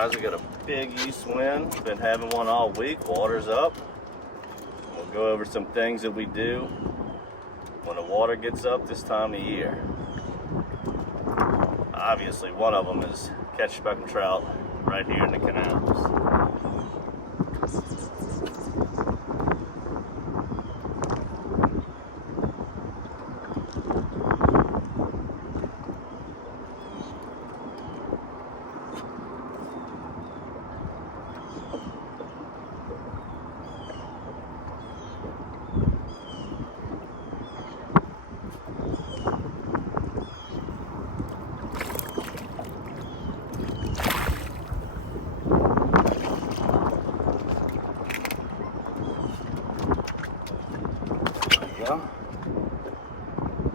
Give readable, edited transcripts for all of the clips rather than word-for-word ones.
guys, we got a big east wind. Been having one all week. Water's up. We'll go over some things that we do when the water gets up this time of year. Obviously, one of them is catch speckled trout right here in the canals.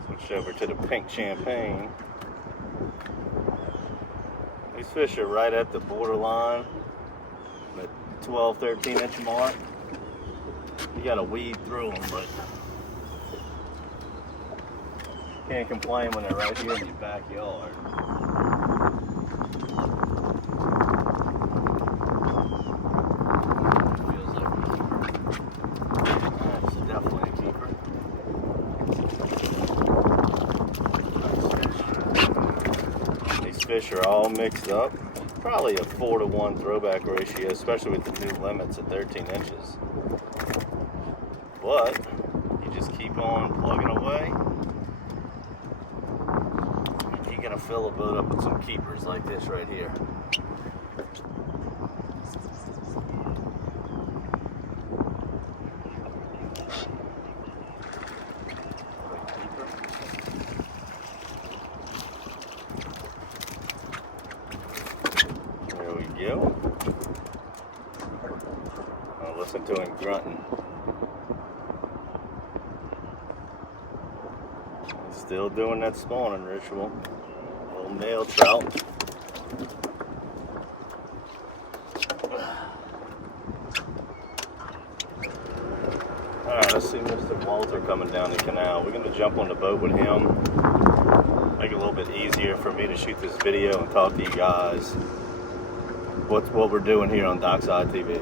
Switch over to the pink champagne. These fish are right at the borderline, the 12, 13 inch mark. You gotta weed through them, but can't complain when they're right here in your backyard. Fish are all mixed up. Probably a 4-to-1 throwback ratio, especially with the new limits at 13 inches. But you just keep on plugging away. You're gonna fill a boat up with some keepers like this right here. I'll listen to him grunting. Still doing that spawning ritual. Little male trout. Alright, let's see Mr. Walter coming down the canal. We're going to jump on the boat with him. Make it a little bit easier for me to shoot this video and talk to you guys. What we're doing here on DockSide TV.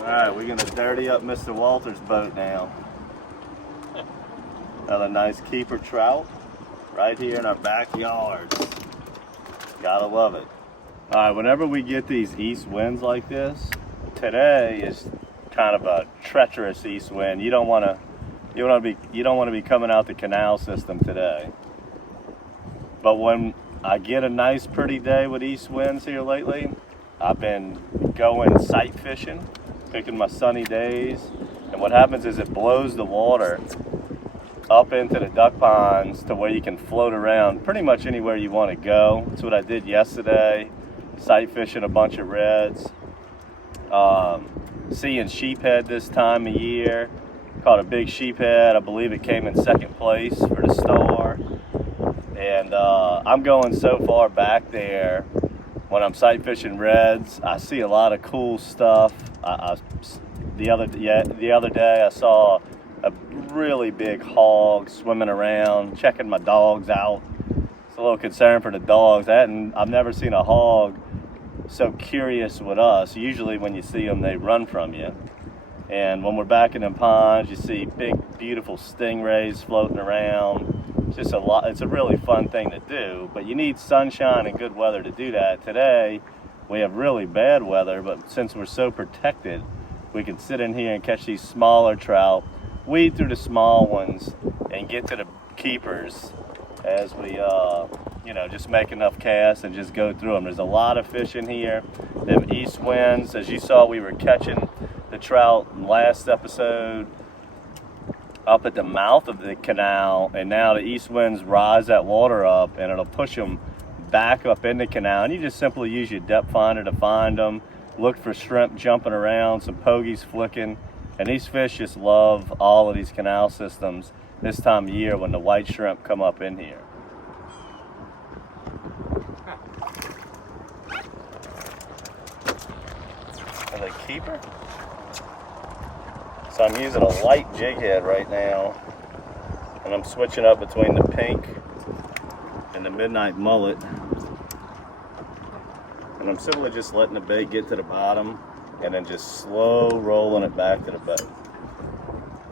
Alright, we're going to dirty up Mr. Walter's boat now. Another nice keeper trout right here in our backyard. Gotta love it. Alright, whenever we get these east winds like this, today is kind of a treacherous east wind. You don't want to be coming out the canal system today. But when I get a nice pretty day with east winds here lately, I've been going sight fishing, picking my sunny days, and what happens is it blows the water up into the duck ponds to where you can float around pretty much anywhere you want to go. That's what I did yesterday. Sight fishing a bunch of reds, seeing sheephead this time of year. Caught a big sheephead. I believe it came in second place for the star. And I'm going so far back there when I'm sight fishing reds. I see a lot of cool stuff. The other day I saw a really big hog swimming around, checking my dogs out. It's a little concern for the dogs. I've never seen a hog so curious with us. Usually when you see them, they run from you. And when we're back in the ponds, you see big, beautiful stingrays floating around. It's just it's a really fun thing to do, but you need sunshine and good weather to do that. Today, we have really bad weather, but since we're so protected, we can sit in here and catch these smaller trout, weed through the small ones, and get to the keepers as we just make enough casts and just go through them. There's a lot of fish in here. Them east winds, as you saw, we were catching the trout last episode up at the mouth of the canal, and now the east winds rise that water up and it'll push them back up in the canal, and you just simply use your depth finder to find them. Look for shrimp jumping around, some pogies flicking, and these fish just love all of these canal systems this time of year when the white shrimp come up in here. keeper. So I'm using a light jig head right now, and I'm switching up between the pink and the midnight mullet. And I'm simply just letting the bait get to the bottom and then just slow rolling it back to the boat.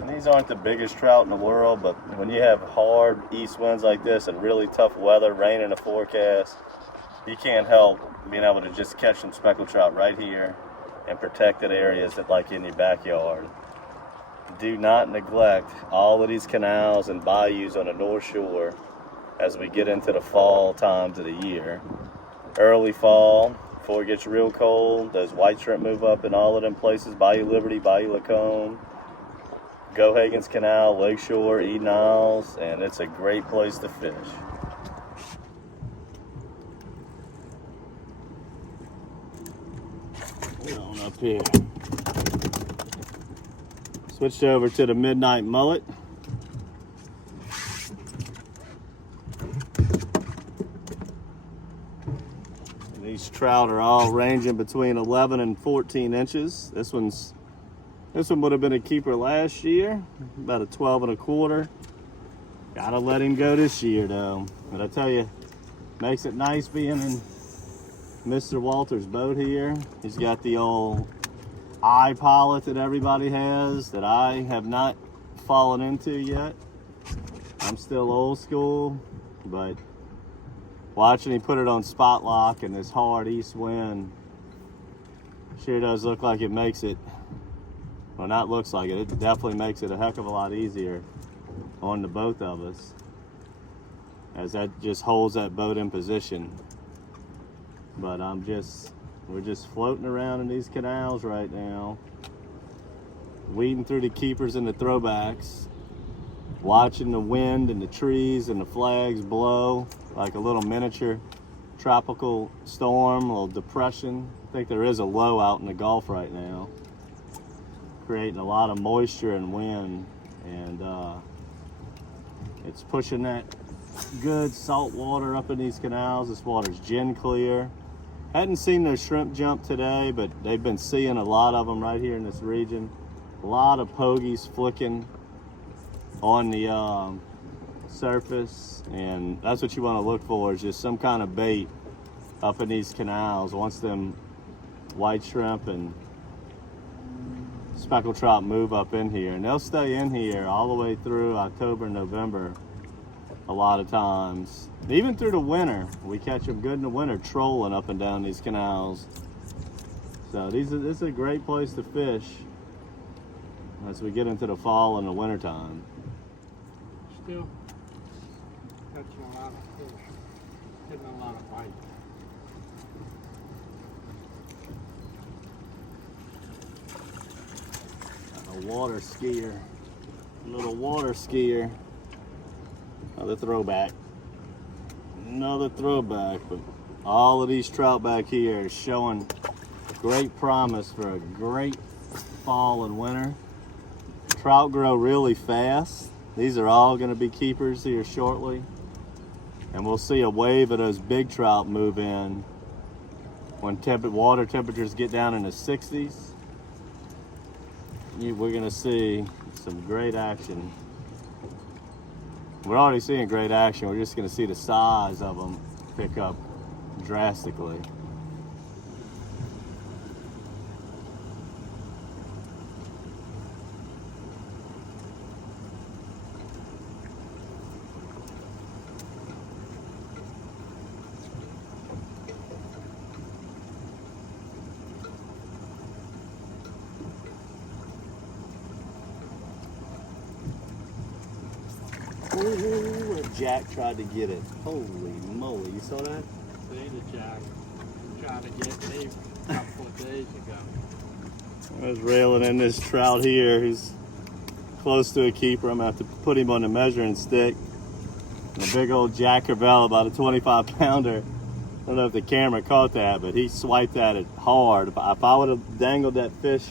And these aren't the biggest trout in the world, but when you have hard east winds like this and really tough weather, rain in the forecast, you can't help being able to just catch some speckled trout right here in protected areas that like in your backyard. Do not neglect all of these canals and bayous on the North Shore as we get into the fall times of the year. Early fall, before it gets real cold, those white shrimp move up in all of them places, Bayou Liberty, Bayou Lacombe, Gohagen's Canal, Lakeshore, Eden Isles, and it's a great place to fish. On up here. Switched over to the midnight mullet. And these trout are all ranging between 11 and 14 inches. This one would have been a keeper last year, about a 12 and a quarter. Gotta let him go this year though. But I tell you, makes it nice being in Mr. Walter's boat here. He's got the old iPilot that everybody has that I have not fallen into yet. I'm still old school, but watching him put it on spot lock in this hard east wind sure does look like it makes it, well, not looks like it, it definitely makes it a heck of a lot easier on the both of us, as that just holds that boat in position. But we're just floating around in these canals right now, weeding through the keepers and the throwbacks, watching the wind and the trees and the flags blow like a little miniature tropical storm, a little depression. I think there is a low out in the Gulf right now, creating a lot of moisture and wind, and it's pushing that good salt water up in these canals. This water's gin clear. Hadn't seen those shrimp jump today, but they've been seeing a lot of them right here in this region. A lot of pogies flicking on the surface, and that's what you want to look for, is just some kind of bait up in these canals once them white shrimp and speckled trout move up in here. And they'll stay in here all the way through October, November a lot of times. Even through the winter, we catch them good in the winter trolling up and down these canals. So this is a great place to fish as we get into the fall and the winter time. Still catching a lot of fish, getting a lot of bite. A water skier, a little water skier. Another throwback, but all of these trout back here are showing great promise for a great fall and winter. Trout grow really fast. These are all going to be keepers here shortly, and we'll see a wave of those big trout move in when water temperatures get down in the 60s. We're going to see some great action. We're already seeing great action. We're just going to see the size of them pick up drastically. Ooh, a jack tried to get it. Holy moly, you saw that? See the jack trying to get me a couple of days ago. I was railing in this trout here. He's close to a keeper. I'm going to have to put him on the measuring stick. And a big old jack crevalle, about a 25-pounder. I don't know if the camera caught that, but he swiped at it hard. If I would have dangled that fish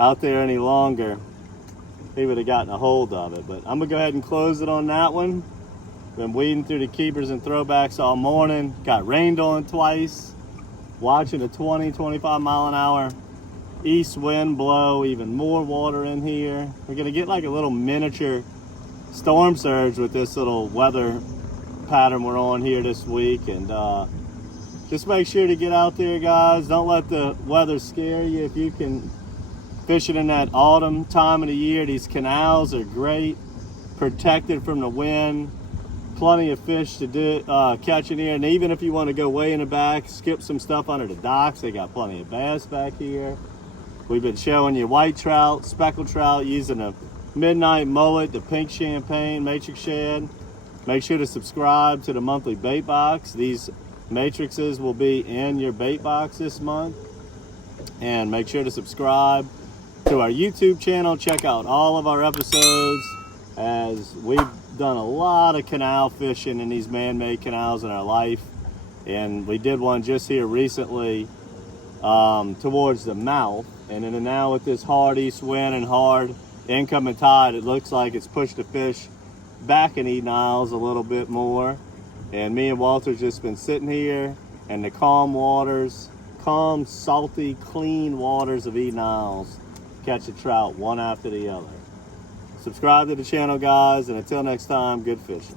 out there any longer, he would have gotten a hold of it. But I'm gonna go ahead and close it on that one. Been weeding through the keepers and throwbacks all morning. Got rained on twice. Watching a 20, 25 mile an hour east wind blow even more water in here. We're gonna get like a little miniature storm surge with this little weather pattern we're on here this week. And just make sure to get out there, guys. Don't let the weather scare you. If you can fish it in that autumn time of the year, these canals are great, protected from the wind. Plenty of fish to do catch in here. And even if you want to go way in the back, skip some stuff under the docks, they got plenty of bass back here. We've been showing you white trout, speckled trout using a midnight mullet, the pink champagne, matrix shad. Make sure to subscribe to the monthly bait box. These matrices will be in your bait box this month. And make sure to subscribe to our YouTube channel. Check out all of our episodes, as we've done a lot of canal fishing in these man-made canals in our life. And we did one just here recently towards the mouth. And then now with this hard east wind and hard incoming tide, it looks like it's pushed the fish back in Eden Isles a little bit more. And me and Walter's just been sitting here in the calm waters, calm, salty, clean waters of Eden Isles, catching trout one after the other. Subscribe to the channel, guys, and until next time, good fishing.